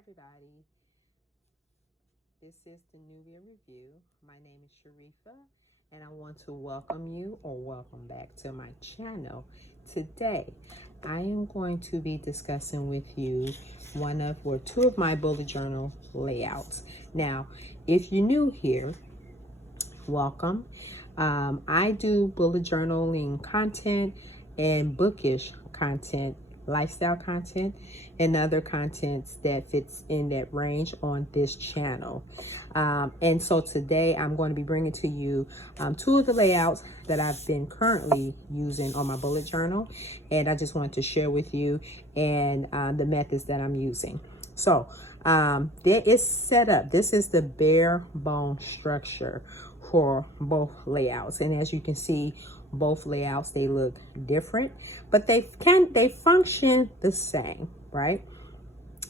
everybody. This is the Nubia Review. My name is Sharifa, and I want to welcome you or welcome back to my channel. Today, I am going to be discussing with you two of my bullet journal layouts. Now, if you're new here, welcome. I do bullet journaling content and bookish content, lifestyle content, and other contents that fits in that range on this channel. And so today I'm going to be bringing to you two of the layouts that I've been currently using on my bullet journal, and I just wanted to share with you and the methods that I'm using. So there is set up. This is the bare bone structure for both layouts, and as you can see, both layouts, they look different, but they function the same, right?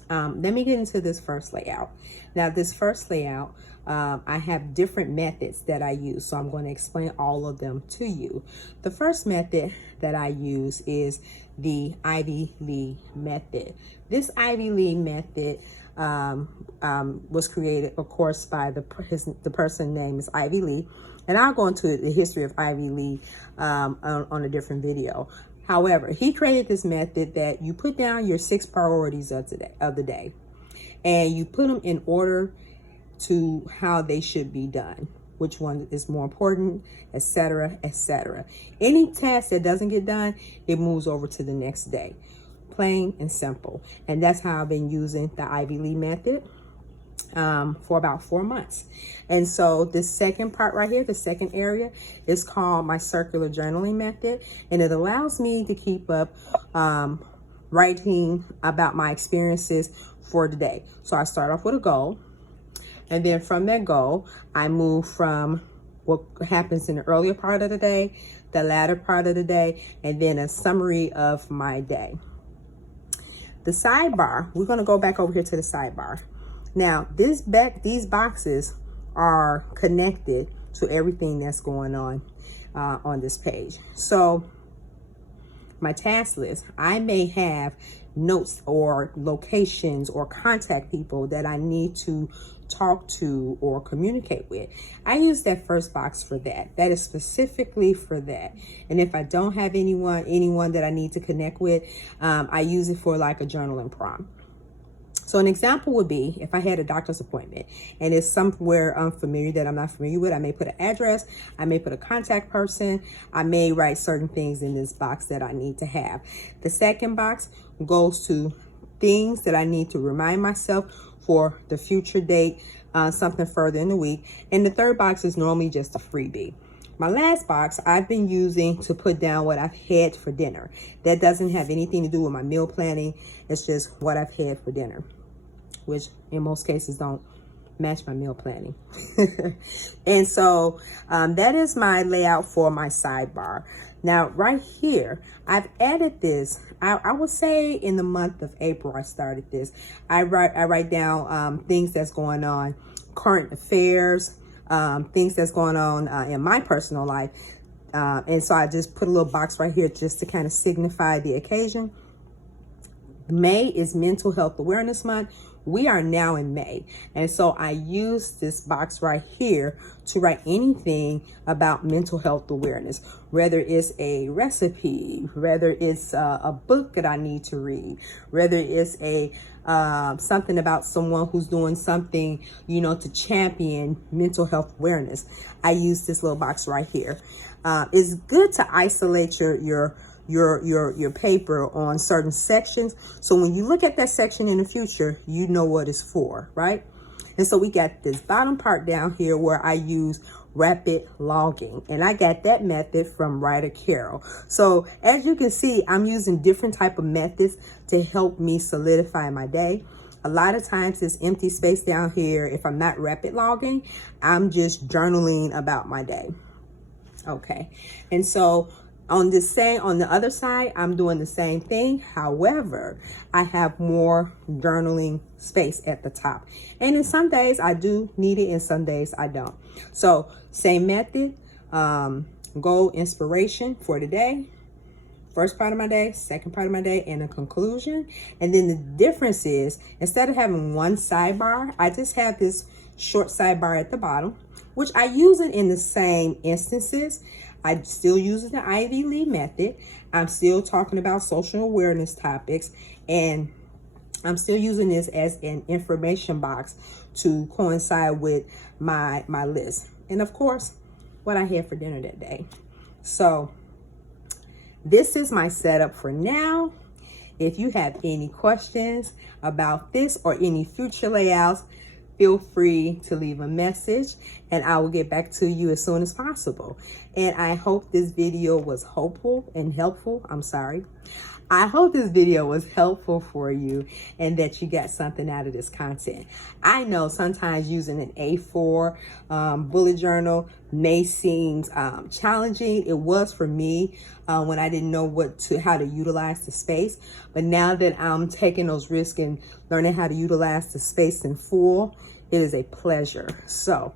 Let me get into this first layout. Now, this first layout, I have different methods that I use, so I'm going to explain all of them to you. The first method that I use is the Ivy Lee method. This Ivy Lee method was created, of course, by the person name is Ivy Lee, and I'll go into the history of Ivy Lee on a different video. However, he created this method that you put down your 6 priorities of the day, and you put them in order to how they should be done, which one is more important, etc., etc. Any task that doesn't get done, it moves over to the next day. Plain and simple. And that's how I've been using the Ivy Lee method for about 4 months. And so this second part right here, the second area, is called my circular journaling method, and it allows me to keep up writing about my experiences for the day. So I start off with a goal, and then from that goal I move from what happens in the earlier part of the day, the latter part of the day, and then a summary of my day. The sidebar, we're going to go back over here to the sidebar. Now, these boxes are connected to everything that's going on this page. So my task list, I may have notes or locations or contact people that I need to talk to or communicate with. I use that first box for that. That is specifically for that. And if I don't have anyone that I need to connect with, I use it for like a journaling prompt. So an example would be if I had a doctor's appointment and it's somewhere unfamiliar that I'm not familiar with, I may put an address, I may put a contact person, I may write certain things in this box that I need to have. The second box goes to things that I need to remind myself for the future date, something further in the week. And the third box is normally just a freebie. My last box I've been using to put down what I've had for dinner. That doesn't have anything to do with my meal planning. It's just what I've had for dinner, which in most cases don't match my meal planning. And so that is my layout for my sidebar. Now, right here, I've added this. I would say in the month of April, I started this. I write down things that's going on, current affairs, things that's going on in my personal life. And so I just put a little box right here just to kind of signify the occasion. May is Mental Health Awareness Month. We are now in May. And so I use this box right here to write anything about mental health awareness, whether it's a recipe, whether it's a book that I need to read, whether it's a something about someone who's doing something, to champion mental health awareness. I use this little box right here. It's good to isolate your paper on certain sections, so when you look at that section in the future, you know what it's for, right? And so we got this bottom part down here where I use rapid logging, and I got that method from Ryder Carroll. So as you can see, I'm using different type of methods to help me solidify my day. A lot of times this empty space down here, if I'm not rapid logging, I'm just journaling about my day. Okay, and so on the other side, I'm doing the same thing. However, I have more journaling space at the top. And in some days I do need it, and some days I don't. So same method, goal, inspiration for today. first part of my day, second part of my day, and a conclusion. And then the difference is, instead of having one sidebar, I just have this short sidebar at the bottom, which I use it in the same instances. I still use the Ivy Lee method. I'm still talking about social awareness topics, and I'm still using this as an information box to coincide with my list. And of course, what I had for dinner that day. So this is my setup for now. If you have any questions about this or any future layouts, feel free to leave a message and I will get back to you as soon as possible. And I hope this video was hopeful and helpful. I hope this video was helpful for you and that you got something out of this content. I know sometimes using an A4 bullet journal may seem challenging. It was for me when I didn't know how to utilize the space. But now that I'm taking those risks and learning how to utilize the space in full, it is a pleasure. So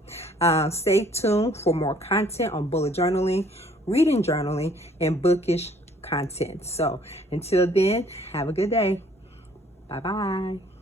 stay tuned for more content on bullet journaling, reading journaling, and bookish content. So until then, have a good day. Bye-bye.